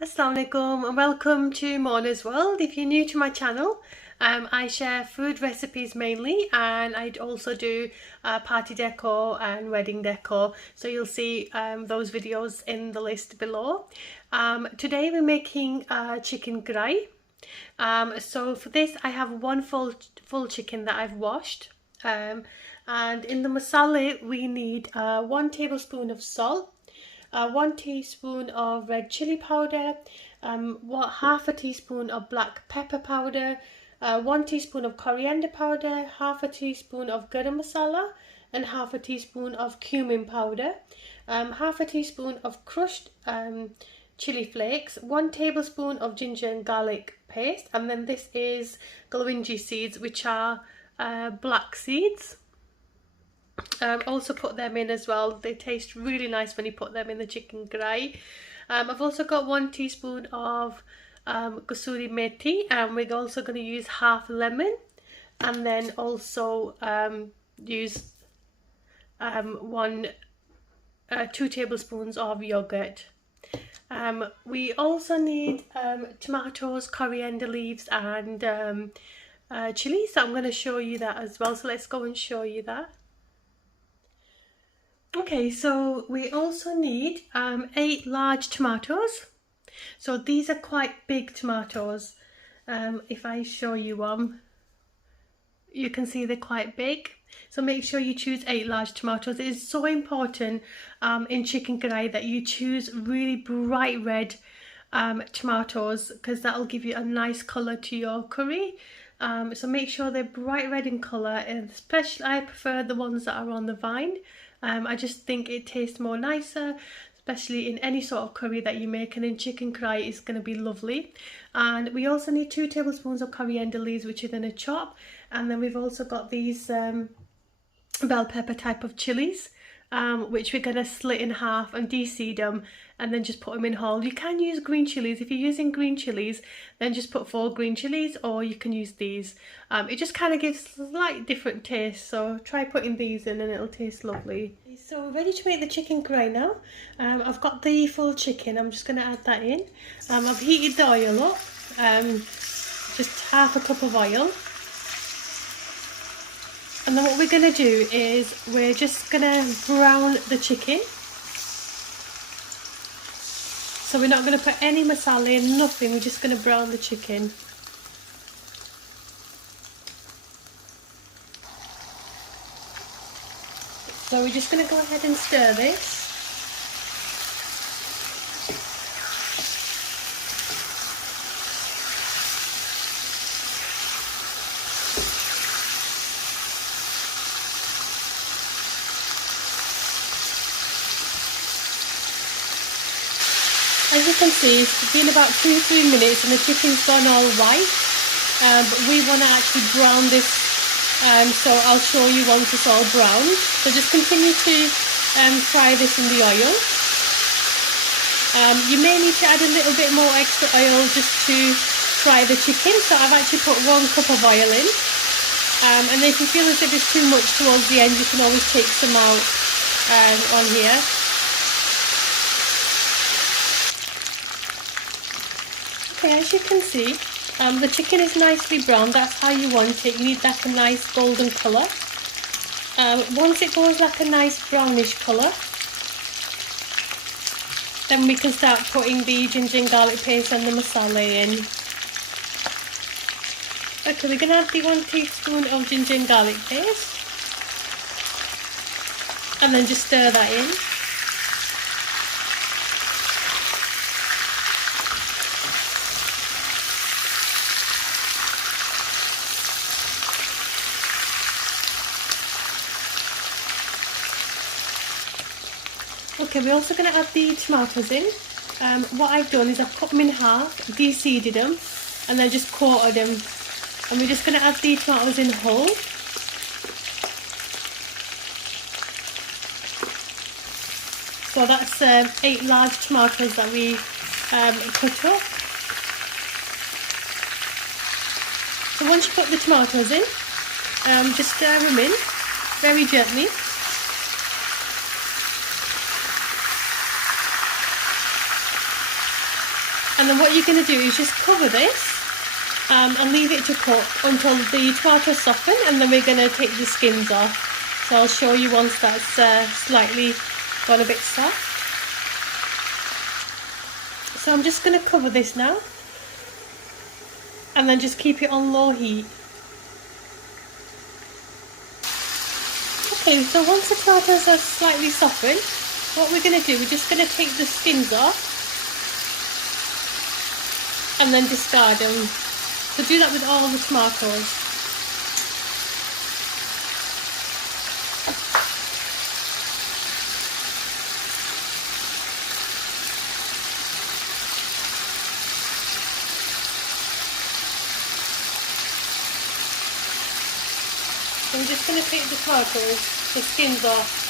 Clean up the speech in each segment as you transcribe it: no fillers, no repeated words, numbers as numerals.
Assalamu alaikum and welcome to Mona's World. If you're new to my channel, I share food recipes mainly, and I also do party decor and wedding decor, so you'll see those videos in the list below. Today we're making chicken karahi. So for this I have one full chicken that I've washed, and in the masala we need 1 tablespoon of salt, 1 teaspoon of red chili powder, half a teaspoon of black pepper powder, 1 teaspoon of coriander powder, half a teaspoon of garam masala, and half a teaspoon of cumin powder, half a teaspoon of crushed chili flakes, 1 tablespoon of ginger and garlic paste, and then this is galungi seeds, which are black seeds. Also put them in as well. They taste really nice when you put them in the chicken karahi. I've also got 1 teaspoon of kasuri methi, and we're also going to use half lemon, and then also use 2 tablespoons of yoghurt. We also need tomatoes, coriander leaves, and chillies. So I'm going to show you that as well. So let's go and show you that. Okay, so we also need 8 large tomatoes. So these are quite big tomatoes. If I show you one, you can see they're quite big. So make sure you choose 8 large tomatoes. It is so important in chicken karahi that you choose really bright red tomatoes, because that'll give you a nice colour to your curry. So make sure they're bright red in colour, and especially I prefer the ones that are on the vine. I just think it tastes more nicer, especially in any sort of curry that you make, and in chicken karahi it's going to be lovely. And we also need 2 tablespoons of coriander leaves, which you're going to chop, and then we've also got these bell pepper type of chilies, which we're going to slit in half and de-seed them, and then just put them in whole. You can use green chilies. If you're using green chilies, then just put 4 green chilies, or you can use these. It just kind of gives slight different taste, so try putting these in and it'll taste lovely. So we're ready to make the chicken karahi now. I've got the full chicken. I'm just going to add that in. I've heated the oil up, just half a cup of oil. And then what we're going to do is we're just going to brown the chicken. So we're not going to put any masala in, nothing, we're just going to brown the chicken. So we're just going to go ahead and stir this. As you can see, it's been about 2-3 minutes and the chicken's gone all white, but we want to actually brown this, so I'll show you once it's all browned. So just continue to fry this in the oil. You may need to add a little bit more extra oil just to fry the chicken, so I've actually put 1 cup of oil in, and if you feel as if it's too much towards the end, you can always take some out on here. Okay, as you can see, the chicken is nicely browned. That's how you want it. You need like a nice golden colour. Once it goes like a nice brownish colour, then we can start putting the ginger and garlic paste and the masala in. Okay, we're going to add the 1 teaspoon of ginger and garlic paste, and then just stir that in. Okay, we're also going to add the tomatoes in. What I've done is I've cut them in half, de-seeded them, and then just quartered them. And we're just going to add the tomatoes in whole. So that's 8 large tomatoes that we cut up. So once you put the tomatoes in, just stir them in very gently. And then what you're going to do is just cover this and leave it to cook until the tomatoes soften, and then we're going to take the skins off. So I'll show you once that's slightly gone a bit soft. So I'm just going to cover this now, and then just keep it on low heat. Okay, so once the tomatoes are slightly softened, what we're going to do, we're just going to take the skins off and then discard them. So do that with all the tomatoes. So I'm just going to take the tomatoes, the skins off.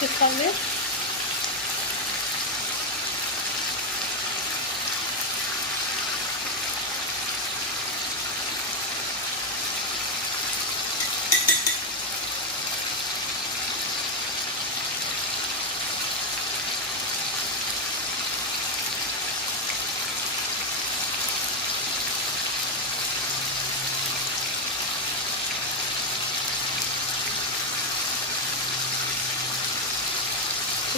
Just like this.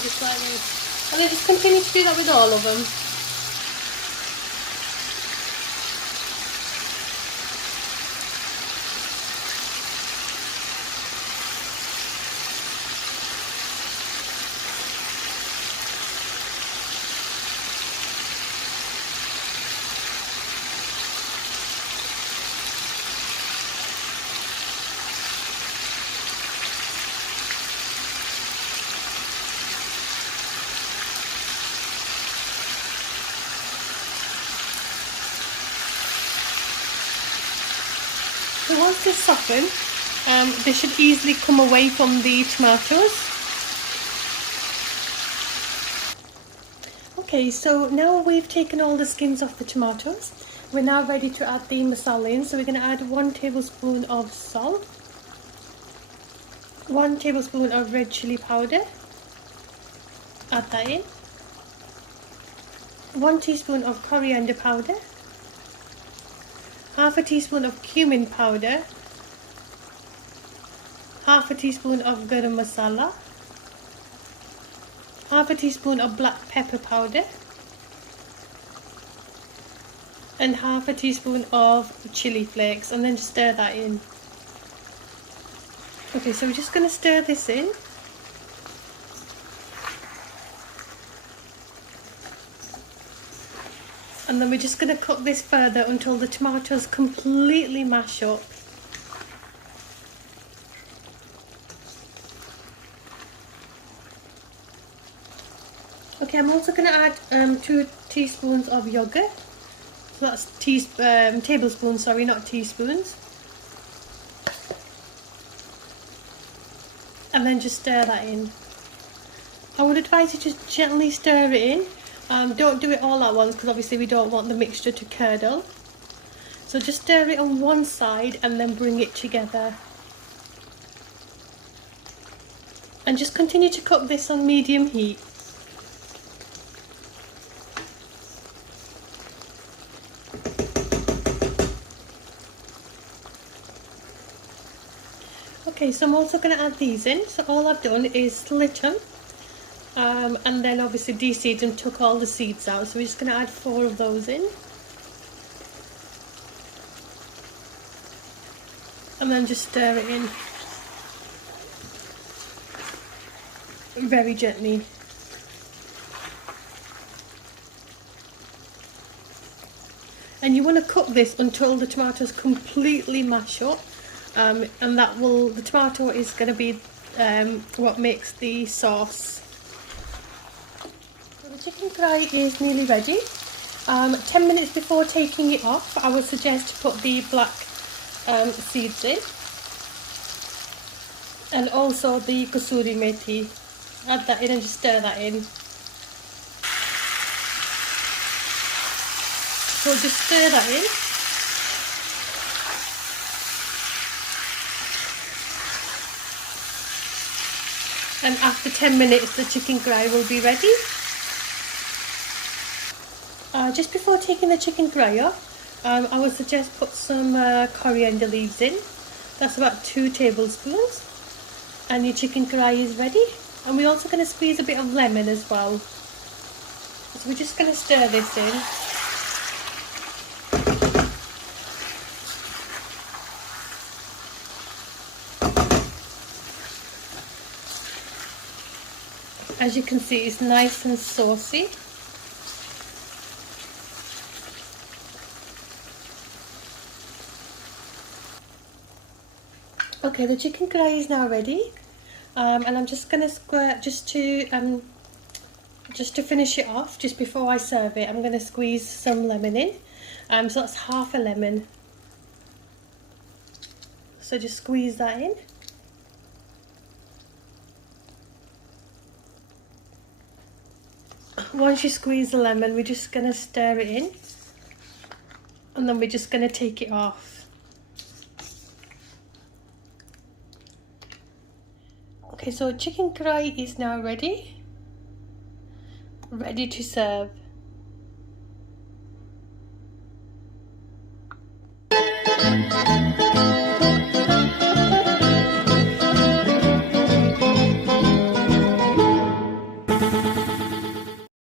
Just like this. And then just continue to do that with all of them. So once they soften, they should easily come away from the tomatoes. Okay, so now we've taken all the skins off the tomatoes. We're now ready to add the masala in. So we're going to add 1 tablespoon of salt, 1 tablespoon of red chilli powder, add that in, 1 teaspoon of coriander powder, half a teaspoon of cumin powder, half a teaspoon of garam masala, half a teaspoon of black pepper powder, and half a teaspoon of chilli flakes, and then just stir that in. Okay, so we're just going to stir this in. And then we're just going to cook this further until the tomatoes completely mash up. Okay, I'm also going to add 2 teaspoons of yoghurt. So that's tablespoons, sorry, not teaspoons. And then just stir that in. I would advise you to gently stir it in. Don't do it all at once because obviously we don't want the mixture to curdle. So just stir it on one side and then bring it together. And just continue to cook this on medium heat. Okay, so I'm also going to add these in. So all I've done is slit them. And then obviously de-seeded and took all the seeds out. So we're just going to add 4 of those in. And then just stir it in very gently. And you want to cook this until the tomatoes completely mash up. And the tomato is going to be what makes the sauce. So the chicken karahi is nearly ready. 10 minutes before taking it off, I would suggest to put the black seeds in, and also the kasuri methi. Add that in and just stir that in. So just stir that in. and after 10 minutes the chicken karahi will be ready. Just before taking the chicken karahi off, I would suggest put some coriander leaves in. That's about 2 tablespoons, and your chicken karahi is ready. And we're also going to squeeze a bit of lemon as well. So we're just going to stir this in. As you can see, it's nice and saucy. Okay, the chicken karahi is now ready, and I'm just gonna just to finish it off. Just before I serve it, I'm gonna squeeze some lemon in. So that's half a lemon. So just squeeze that in. Once you squeeze the lemon, we're just going to stir it in, and then we're just going to take it off. Okay, so chicken karahi is now ready to serve.